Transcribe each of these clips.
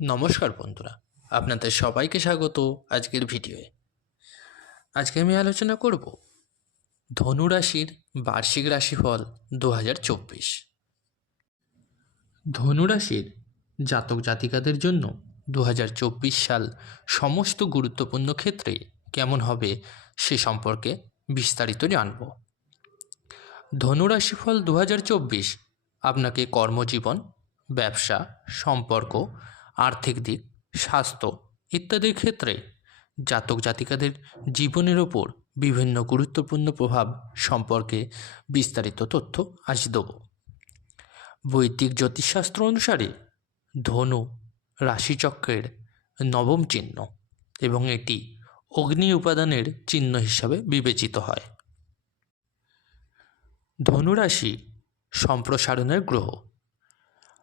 নমস্কার বন্ধুরা, আপনাদের সবাইকে স্বাগত আজকের ভিডিওয়ে। আজকে আমি আলোচনা করব ধনু রাশির বার্ষিক রাশিফল 2024। ধনু রাশির জাতক জাতিকাদের জন্য 2024 সাল সমস্ত গুরুত্বপূর্ণ ক্ষেত্রে কেমন হবে সে সম্পর্কে বিস্তারিত জানব। ধনু রাশিফল 2024 আপনাকে কর্মজীবন, ব্যবসা, সম্পর্ক, আর্থিক দিক, স্বাস্থ্য ইত্যাদির ক্ষেত্রে জাতক জাতিকাদের জীবনের ওপর বিভিন্ন গুরুত্বপূর্ণ প্রভাব সম্পর্কে বিস্তারিত তথ্য আজ দেব। বৈদিক জ্যোতিষশাস্ত্র অনুসারে ধনু রাশিচক্রের নবম চিহ্ন এবং এটি অগ্নি উপাদানের চিহ্ন হিসাবে বিবেচিত হয়। ধনুরাশি সম্প্রসারণের গ্রহ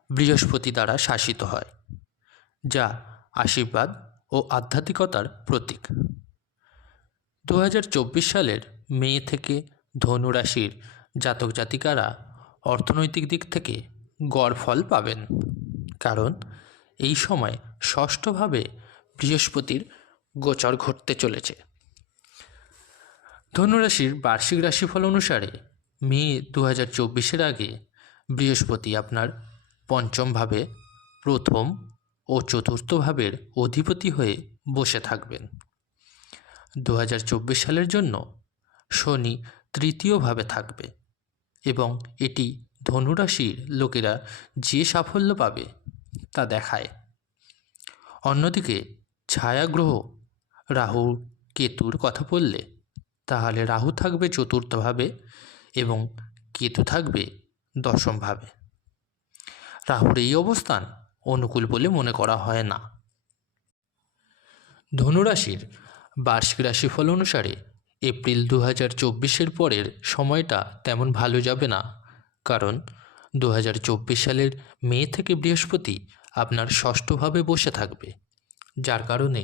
বৃহস্পতি দ্বারা শাসিত হয়, যা আশীর্বাদ ও আধ্যাত্মিকতার প্রতীক। 2024 সালের মে থেকে ধনু রাশির জাতক জাতিকারা অর্থনৈতিক দিক থেকে গড় ফল পাবেন, কারণ এই সময় ষষ্ঠভাবে বৃহস্পতির গোচর ঘটতে চলেছে। ধনুরাশির বার্ষিক রাশিফল অনুসারে মে 2024-এর আগে বৃহস্পতি আপনার পঞ্চম ভাবে, প্রথম ও চতুর্থ ভাবের অধিপতি হয়ে বসে থাকবেন। 2024 সালের জন্য শনি তৃতীয়ভাবে থাকবে এবং এটি ধনুরাশির লোকেরা যে সাফল্য পাবে তা দেখায়। অন্যদিকে ছায়াগ্রহ রাহু কেতুর কথা বললে তাহলে রাহু থাকবে চতুর্থভাবে এবং কেতু থাকবে দশমভাবে। রাহুর এই অবস্থান অনুকূল বলে মনে করা হয় না। ধনুরাশির বার্ষিক রাশিফল অনুসারে এপ্রিল 2024-এর পরের সময়টা তেমন ভালো যাবে না, কারণ 2024 সালের মে থেকে বৃহস্পতি আপনার ষষ্ঠভাবে বসে থাকবে, যার কারণে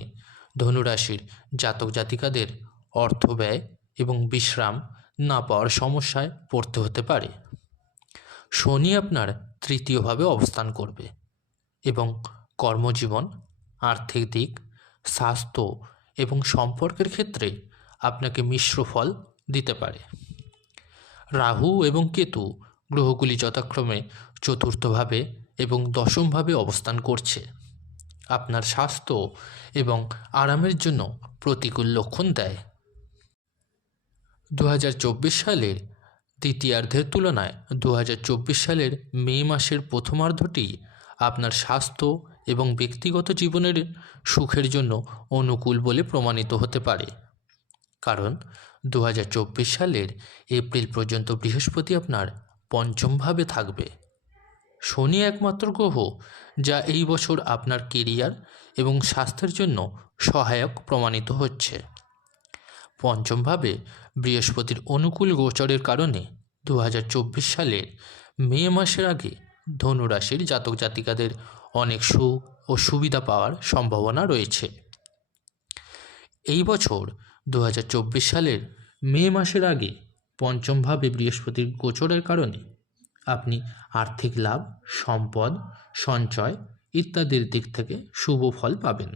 ধনুরাশির জাতক জাতিকাদের অর্থ ব্যয় এবং বিশ্রাম না পাওয়ার সমস্যায় পড়তে হতে পারে। শনি আপনার তৃতীয়ভাবে অবস্থান করবে এবং কর্মজীবন, আর্থিক দিক, স্বাস্থ্য এবং সম্পর্কের ক্ষেত্রে আপনাকে মিশ্র ফল দিতে পারে। রাহু এবং কেতু গ্রহগুলি যথাক্রমে চতুর্থভাবে এবং দশমভাবে অবস্থান করছে, আপনার স্বাস্থ্য এবং আরামের জন্য প্রতিকূল লক্ষণ দেয়। 2024 সালের দ্বিতীয়ার্ধের তুলনায় 2024 সালের মে মাসের প্রথমার্ধটি আপনার স্বাস্থ্য এবং ব্যক্তিগত জীবনের সুখের জন্য অনুকূল বলে প্রমাণিত হতে পারে, কারণ 2024 সালের এপ্রিল পর্যন্ত বৃহস্পতি আপনার পঞ্চমভাবে থাকবে। শনি একমাত্র গ্রহ যা এই বছর আপনার কেরিয়ার এবং স্বাস্থ্যের জন্য সহায়ক প্রমাণিত হচ্ছে। পঞ্চমভাবে বৃহস্পতির অনুকূল গোচরের কারণে 2024 সালের মে মাসের আগে ধনুরাশির জাতক জাতিকাদের অনেক সুখ ও সুবিধা পাওয়ার সম্ভাবনা রয়েছে। এই বছর 2024 সালের মে মাসের আগে পঞ্চমভাবে বৃহস্পতির গোচরের কারণে আপনি আর্থিক লাভ, সম্পদ, সঞ্চয় ইত্যাদির দিক থেকে শুভ ফল পাবেন।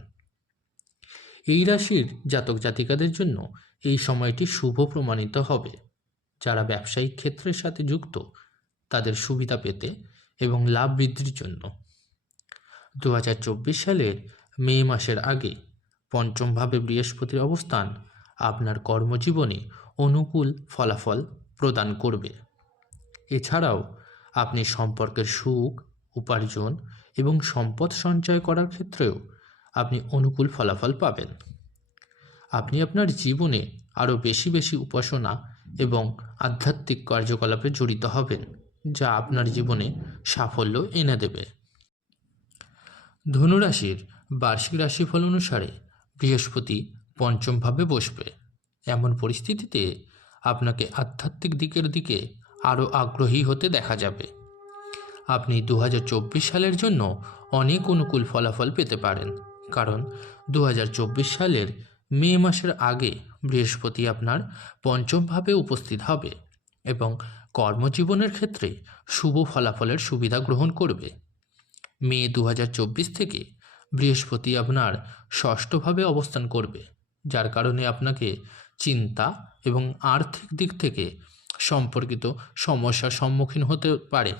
এই রাশির জাতক জাতিকাদের জন্য এই সময়টি শুভ প্রমাণিত হবে। যারা ব্যবসায়িক ক্ষেত্রের সাথে যুক্ত তাদের সুবিধা পেতে এবং লাভ বৃদ্ধির জন্য 2024 সালের মে মাসের আগে পঞ্চমভাবে বৃহস্পতির অবস্থান আপনার কর্মজীবনে অনুকূল ফলাফল প্রদান করবে। এছাড়াও আপনি সম্পর্কের সুখ, উপার্জন এবং সম্পদ সঞ্চয় করার ক্ষেত্রেও আপনি অনুকূল ফলাফল পাবেন। আপনি আপনার জীবনে আরও বেশি বেশি উপাসনা এবং আধ্যাত্মিক কার্যকলাপে জড়িত হবেন, যা আপনার জীবনে সাফল্য এনে দেবে। ধনুরাশির বার্ষিক রাশিফল অনুসারে বৃহস্পতি পঞ্চমভাবে বসবে। এমন পরিস্থিতিতে আপনাকে আধ্যাত্মিক দিকের দিকে আরও আগ্রহী হতে দেখা যাবে। আপনি 2024 সালের জন্য অনেক অনুকূল ফলাফল পেতে পারেন, কারণ 2024 সালের মে মাসের আগে বৃহস্পতি আপনার পঞ্চমভাবে উপস্থিত হবে এবং কর্মজীবনের ক্ষেত্রে শুভ ফলাফলের সুবিধা গ্রহণ করবে। মে 2024 থেকে বৃহস্পতি আপনার ষষ্ঠভাবে অবস্থান করবে, যার কারণে আপনাকে চিন্তা এবং আর্থিক দিক থেকে সম্পর্কিত সমস্যার সম্মুখীন হতে পারে।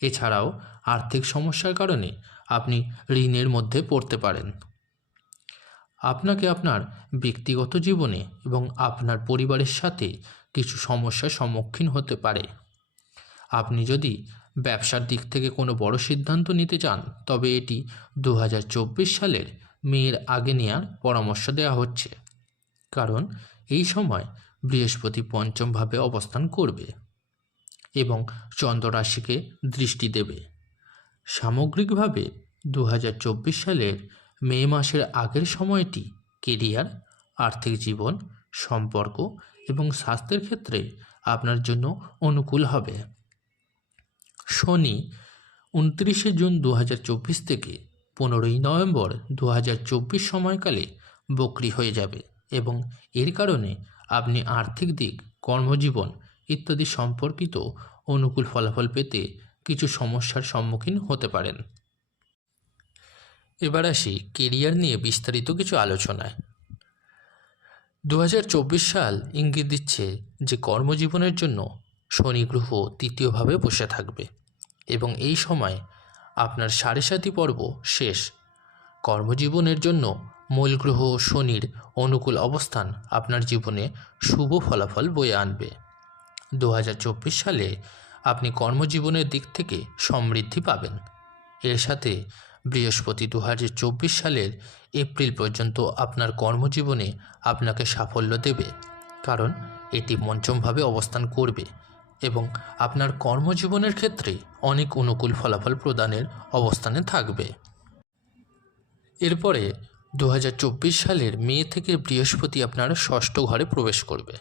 এছাড়াও আর্থিক সমস্যার কারণে আপনি ঋণের মধ্যে পড়তে পারেন। আপনাকে আপনার ব্যক্তিগত জীবনে এবং আপনার পরিবারের সাথে কিছু সমস্যার সম্মুখীন হতে পারে। আপনি যদি ব্যবসার দিক থেকে কোনো বড় সিদ্ধান্ত নিতে চান, তবে এটি 2024 সালের মের আগে নেওয়ার পরামর্শ দেওয়া হচ্ছে, কারণ এই সময় বৃহস্পতি পঞ্চমভাবে অবস্থান করবে এবং চন্দ্র রাশিকে দৃষ্টি দেবে। সামগ্রিকভাবে 2024 সালের মে মাসের আগের সময়টি কেরিয়ার, আর্থিক জীবন, সম্পর্ক এবং স্বাস্থ্যের ক্ষেত্রে আপনার জন্য অনুকূল হবে। শনি 29শে জুন 2024 থেকে 15ই নভেম্বর 2024 সময়কালে বক্রী হয়ে যাবে এবং এর কারণে আপনি আর্থিক দিক, কর্মজীবন ইত্যাদি সম্পর্কিত অনুকূল ফলাফল পেতে কিছু সমস্যার সম্মুখীন হতে পারেন। এবার আসি কেরিয়ার নিয়ে বিস্তারিত কিছু আলোচনায়। 2024 সাল ইঙ্গিত দিচ্ছে যে কর্মজীবনের জন্য শনি গ্রহ তৃতীয়ভাবে বসে থাকবে এবং এই সময় আপনার সাড়ে সাতি পর্ব শেষ। কর্মজীবনের জন্য মূল গ্রহ শনির অনুকূল অবস্থান আপনার জীবনে শুভ ফলাফল বয়ে আনবে। 2024 সালে আপনি কর্মজীবনের দিক থেকে সমৃদ্ধি পাবেন। এর সাথে বৃহস্পতি 2024 সালের এপ্রিল পর্যন্ত আপনার কর্মজীবনে আপনাকে সাফল্য দেবে, কারণ এটি পঞ্চমভাবে অবস্থান করবে এবং আপনার কর্মজীবনের ক্ষেত্রে অনেক অনুকূল ফলাফল প্রদানের অবস্থানে থাকবে। এরপরে 2024 সালের মে থেকে বৃহস্পতি আপনার ষষ্ঠ ঘরে প্রবেশ করবে।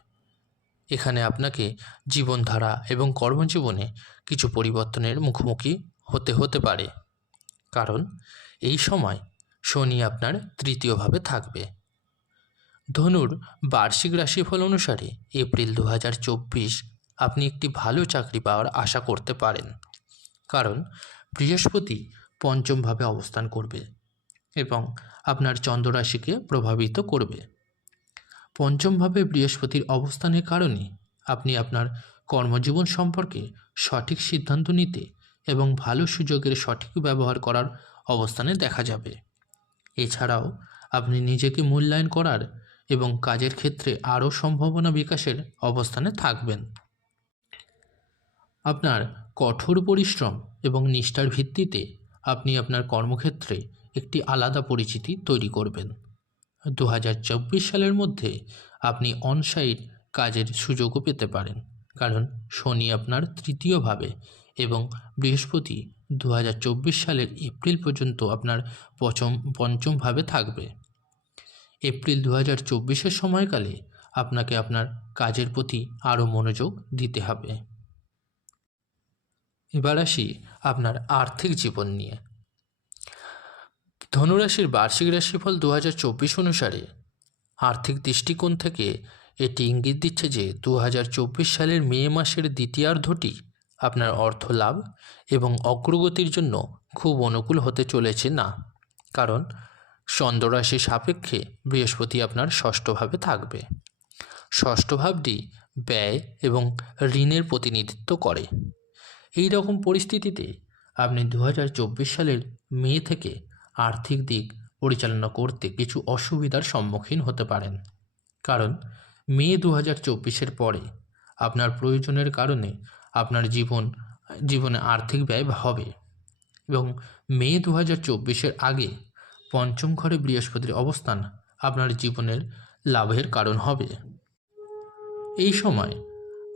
এখানে আপনাকে জীবনধারা এবং কর্মজীবনে কিছু পরিবর্তনের মুখোমুখি হতে পারে, কারণ এই সময় শনি আপনার তৃতীয়ভাবে থাকবে। ধনুর বার্ষিক রাশিফল অনুসারে এপ্রিল 2024 আপনি একটি ভালো চাকরি পাওয়ার আশা করতে পারেন, কারণ বৃহস্পতি পঞ্চমভাবে অবস্থান করবে এবং আপনার চন্দ্র রাশিকে প্রভাবিত করবে। পঞ্চমভাবে বৃহস্পতির অবস্থানের কারণে আপনি আপনার কর্মজীবন সম্পর্কে সঠিক সিদ্ধান্ত নিতে এবং ভালো সুযোগের সঠিক ব্যবহার করার অবস্থানে দেখা যাবে। এছাড়াও আপনি নিজেকে মূল্যায়ন করার এবং কাজের ক্ষেত্রে আরও সম্ভাবনা বিকাশের অবস্থানে থাকবেন। আপনার কঠোর পরিশ্রম এবং নিষ্ঠার ভিত্তিতে আপনি আপনার কর্মক্ষেত্রে একটি আলাদা পরিচিতি তৈরি করবেন। 2024 সালের মধ্যে আপনি অনসাইট কাজের সুযোগও পেতে পারেন, কারণ শনি আপনার তৃতীয়ভাবে এবং বৃহস্পতি 2024 সালের এপ্রিল পর্যন্ত আপনার পঞ্চমভাবে থাকবে। এপ্রিল 2024-এর সময়কালে আপনাকে আপনার কাজের প্রতি আরও মনোযোগ দিতে হবে। এবার আসি আপনার আর্থিক জীবন নিয়ে। ধনুরাশির বার্ষিক রাশিফল 2024 অনুসারে আর্থিক দৃষ্টিকোণ থেকে এটি ইঙ্গিত দিচ্ছে যে 2024 সালের মে মাসের দ্বিতীয়ার্ধটি আপনার অর্থ লাভ এবং অগ্রগতির জন্য খুব অনুকূল হতে চলেছে না, কারণ চন্দ্র রাশির সাপেক্ষে বৃহস্পতি আপনার ষষ্ঠভাবে থাকবে। ষষ্ঠ ভাবটি ব্যয় এবং ঋণের প্রতিনিধিত্ব করে। এই রকম পরিস্থিতিতে আপনি 2024 সালের মে থেকে আর্থিক দিক পরিচালনা করতে কিছু অসুবিধার সম্মুখীন হতে পারেন, কারণ মে 2024-এর পরে আপনার প্রয়োজনের কারণে আপনার জীবনে আর্থিক ব্যয় হবে এবং মে 2024-এর আগে পঞ্চম ঘরে বৃহস্পতির অবস্থান আপনার জীবনের লাভের কারণ হবে। এই সময়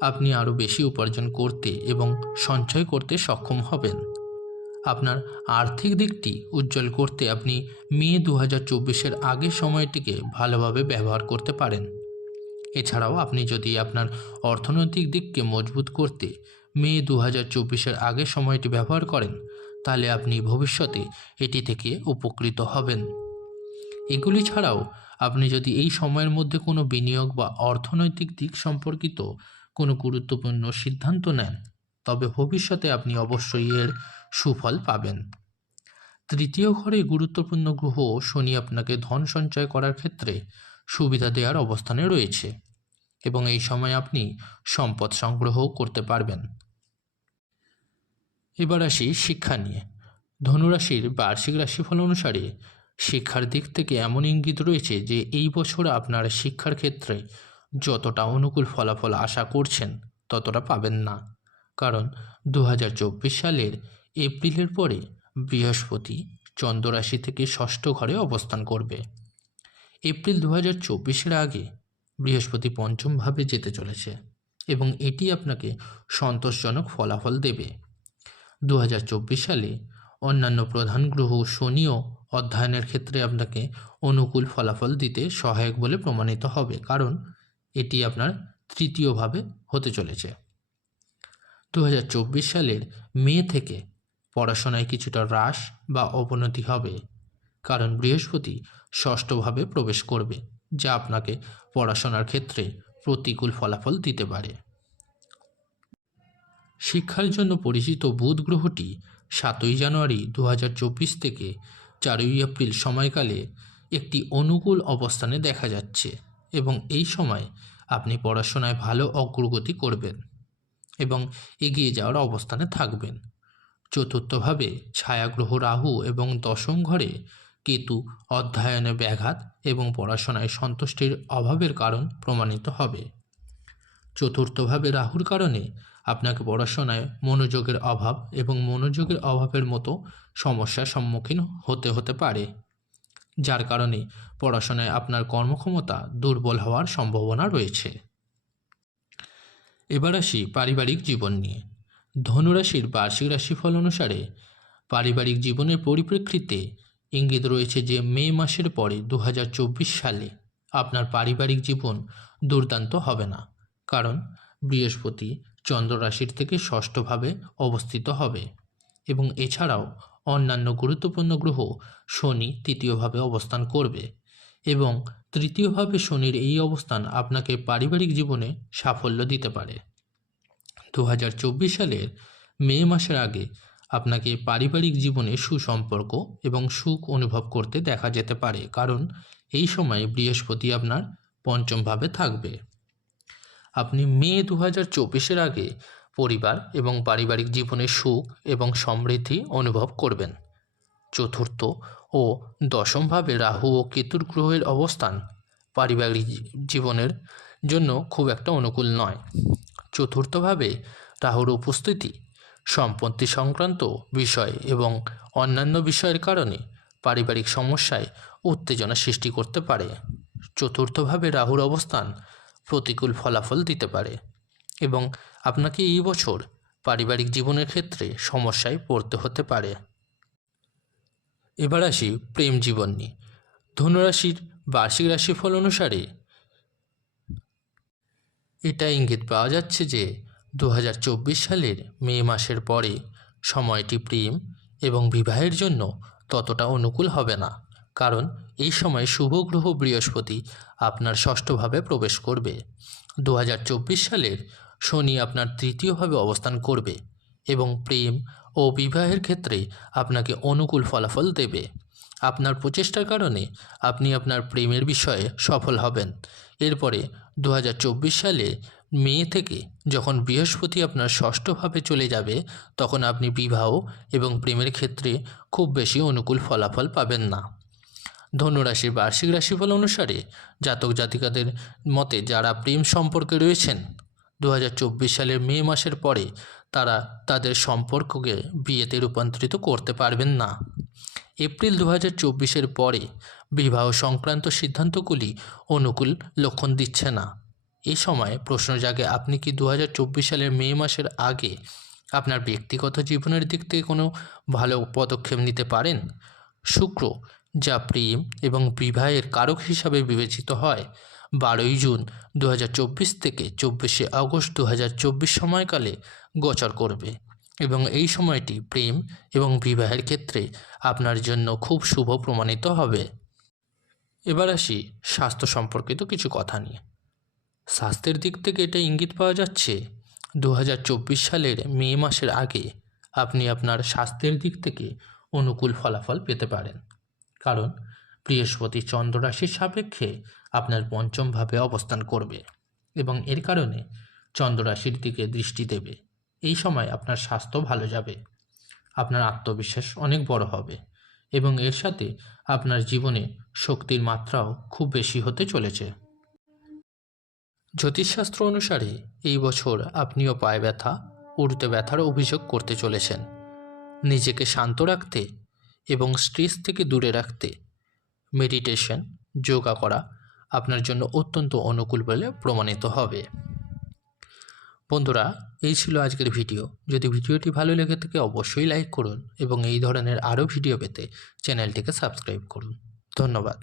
আপনি আরও বেশি উপার্জন করতে এবং সঞ্চয় করতে সক্ষম হবেন। আপনার আর্থিক দিকটি উজ্জ্বল করতে আপনি মে 2024-এর আগের সময়টিকে ভালোভাবে ব্যবহার করতে পারেন। এছাড়াও আপনি যদি আপনার অর্থনৈতিক দিককে মজবুত করতে মে 2024-এর আগের সময়টি ব্যবহার করেন, তাহলে আপনি ভবিষ্যতে এটি থেকে উপকৃত হবেন। এগুলি ছাড়াও আপনি যদি এই সময়ের মধ্যে কোনো বিনিয়োগ বা অর্থনৈতিক দিক সম্পর্কিত কোনো গুরুত্বপূর্ণ সিদ্ধান্ত নেন, তবে ভবিষ্যতে আপনি অবশ্যই এর সুফল পাবেন। তৃতীয় ঘরে গুরুত্বপূর্ণ গ্রহ শনি আপনাকে ধন সঞ্চয় করার ক্ষেত্রে সুবিধা দেওয়ার অবস্থানে রয়েছে এবং এই সময় আপনি সম্পদ সংগ্রহও করতে পারবেন। এবার আসি শিক্ষা নিয়ে। ধনুরাশির বার্ষিক রাশিফল অনুসারে শিক্ষার দিক থেকে এমন ইঙ্গিত রয়েছে যে এই বছর আপনার শিক্ষার ক্ষেত্রে যতটা অনুকূল ফলাফল আশা করছেন ততটা পাবেন না, কারণ 2024 সালের এপ্রিলের পরে বৃহস্পতি চন্দ্র রাশি থেকে ষষ্ঠ ঘরে অবস্থান করবে। এপ্রিল 2024-এর আগে বৃহস্পতি পঞ্চম ভাবে যেতে চলেছে এবং এটি আপনাকে সন্তোষজনক ফলাফল দেবে। 2024 সালে অন্যান্য প্রধান গ্রহ শনিও অধ্যয়নের ক্ষেত্রে আপনাকে অনুকূল ফলাফল দিতে সহায়ক বলে প্রমাণিত হবে, কারণ এটি আপনার তৃতীয়ভাবে হতে চলেছে। 2024 সালের মে থেকে পড়াশোনায় কিছুটা হ্রাস বা অবনতি হবে, কারণ বৃহস্পতি ষষ্ঠভাবে প্রবেশ করবে, যা আপনাকে পড়াশোনার ক্ষেত্রে প্রতিকূল ফলাফল দিতে পারে। শিক্ষার জন্য পরিচিত বুধ গ্রহটি 7 জানুয়ারি 2024 থেকে 4 এপ্রিল সময়কালে একটি অনুকূল অবস্থানে দেখা যাচ্ছে এবং এই সময় আপনি পড়াশোনায় ভালো অগ্রগতি করবেন এবং এগিয়ে যাওয়ার অবস্থানে থাকবেন। চতুর্থভাবে ছায়াগ্রহ রাহু এবং দশম ঘরে কেতু অধ্যয়নে ব্যাঘাত এবং পড়াশোনায় সন্তুষ্টির অভাবের কারণ প্রমাণিত হবে। চতুর্থভাবে রাহুর কারণে আপনাকে পড়াশোনায় মনোযোগের অভাব এবং মনোযোগের অভাবের মতো সমস্যার সম্মুখীন হতে পারে, যার কারণে পড়াশোনায় আপনার কর্মক্ষমতা দুর্বল হওয়ার সম্ভাবনা রয়েছে। এবার আসি পারিবারিক জীবন নিয়ে। ধনুরাশির বার্ষিক রাশিফল অনুসারে পারিবারিক জীবনের পরিপ্রেক্ষিতে ইঙ্গিত রয়েছে যে মে মাসের পরে 2024 সালে আপনার পারিবারিক জীবন দুর্দান্ত হবে না, কারণ বৃহস্পতি চন্দ্র রাশির থেকে ষষ্ঠভাবে অবস্থিত হবে এবং এছাড়াও অন্যান্য গুরুত্বপূর্ণ গ্রহ শনি তৃতীয়ভাবে অবস্থান করবে এবং তৃতীয়ভাবে শনির এই অবস্থান আপনাকে পারিবারিক জীবনে সাফল্য দিতে পারে। 2024 সালের মে মাসের আগে আপনাকে পারিবারিক জীবনে সুসম্পর্ক এবং সুখ অনুভব করতে দেখা যেতে পারে, কারণ এই সময় বৃহস্পতি আপনার পঞ্চমভাবে থাকবে। আপনি মে 2024-এর আগে পরিবার এবং পারিবারিক জীবনে সুখ এবং সমৃদ্ধি অনুভব করবেন। চতুর্থ ও দশমভাবে রাহু ও কেতুর গ্রহের অবস্থান পারিবারিক জীবনের জন্য খুব একটা অনুকূল নয়। চতুর্থভাবে রাহুর উপস্থিতি সম্পত্তি সংক্রান্ত বিষয় এবং অন্যান্য বিষয়ের কারণে পারিবারিক সমস্যায় উত্তেজনা সৃষ্টি করতে পারে। চতুর্থভাবে রাহুর অবস্থান প্রতিকূল ফলাফল দিতে পারে এবং আপনাকে এই বছর পারিবারিক জীবনের ক্ষেত্রে সমস্যায় পড়তে হতে পারে। এবার আসি প্রেম জীবন নিয়ে। ধনুরাশির বার্ষিক রাশিফল অনুসারে এটা ইঙ্গিত পাওয়া যাচ্ছে যে 2024 সালের মে মাসের পরে সময়টি প্রেম এবং বিবাহের জন্য ততটা অনুকূল হবে না, কারণ এই সময় শুভ গ্রহ বৃহস্পতি আপনার ষষ্ঠভাবে প্রবেশ করবে। 2024 সালের শনি আপনার তৃতীয়ভাবে অবস্থান করবে এবং প্রেম ও বিবাহের ক্ষেত্রে আপনাকে অনুকূল ফলাফল দেবে। আপনার প্রচেষ্টার কারণে আপনি আপনার প্রেমের বিষয়ে সফল হবেন। এরপরে 2024 সালে মে থেকে যখন বৃহস্পতি আপনার ষষ্ঠভাবে চলে যাবে, তখন আপনি বিবাহ এবং প্রেমের ক্ষেত্রে খুব বেশি অনুকূল ফলাফল পাবেন না। ধনুরাশির বার্ষিক রাশিফল অনুসারে জাতক জাতিকাদের মতে যারা প্রেম সম্পর্কে রয়েছেন 2024 সালের মে মাসের পরে তারা তাদের সম্পর্ককে বিয়েতে রূপান্তরিত করতে পারবেন না। এপ্রিল 2024-এর পরে বিবাহ সংক্রান্ত সিদ্ধান্তগুলি অনুকূল লক্ষণ দিচ্ছে না। এই সময় প্রশ্ন জাগে, আপনি কি 2024 সালের মে মাসের আগে আপনার ব্যক্তিগত জীবনের দিক থেকে কোনো ভালো পদক্ষেপ নিতে পারেন? শুক্র, যা প্রেম এবং বিবাহের কারক হিসাবে বিবেচিত হয়, 12 জুন 2024 থেকে 24 আগস্ট 2024 সময়কালে গোচর করবে এবং এই সময়টি প্রেম এবং বিবাহের ক্ষেত্রে আপনার জন্য খুব শুভ প্রমাণিত হবে। এবার আসি স্বাস্থ্য সম্পর্কিত কিছু কথা নিয়ে। স্বাস্থ্যের দিক থেকে এটা ইঙ্গিত পাওয়া যাচ্ছে 2024 সালের মে মাসের আগে আপনি আপনার স্বাস্থ্যের দিক থেকে অনুকূল ফলাফল পেতে পারেন, কারণ বৃহস্পতি চন্দ্র রাশির সাপেক্ষে আপনার পঞ্চম ভাবে অবস্থান করবে এবং এর কারণে চন্দ্র রাশির দিকে দৃষ্টি দেবে। এই সময় আপনার স্বাস্থ্য ভালো যাবে, আপনার আত্মবিশ্বাস অনেক বড় হবে এবং এর সাথে আপনার জীবনে শক্তির মাত্রাও খুব বেশি হতে চলেছে। জ্যোতিষশাস্ত্র অনুসারে এই বছর আপনিও পায়ে ব্যথা, উড়তে ব্যথার অভিযোগ করতে চলেছেন। নিজেকে শান্ত রাখতে এবং স্ট্রেস থেকে দূরে রাখতে মেডিটেশন, যোগা করা আপনার জন্য অত্যন্ত অনুকূল বলে প্রমাণিত হবে। বন্ধুরা, এই ছিল আজকের ভিডিও। যদি ভিডিওটি ভালো লেগে থাকে অবশ্যই লাইক করুন এবং এই ধরনের আরও ভিডিও পেতে চ্যানেলটিকে সাবস্ক্রাইব করুন। ধন্যবাদ।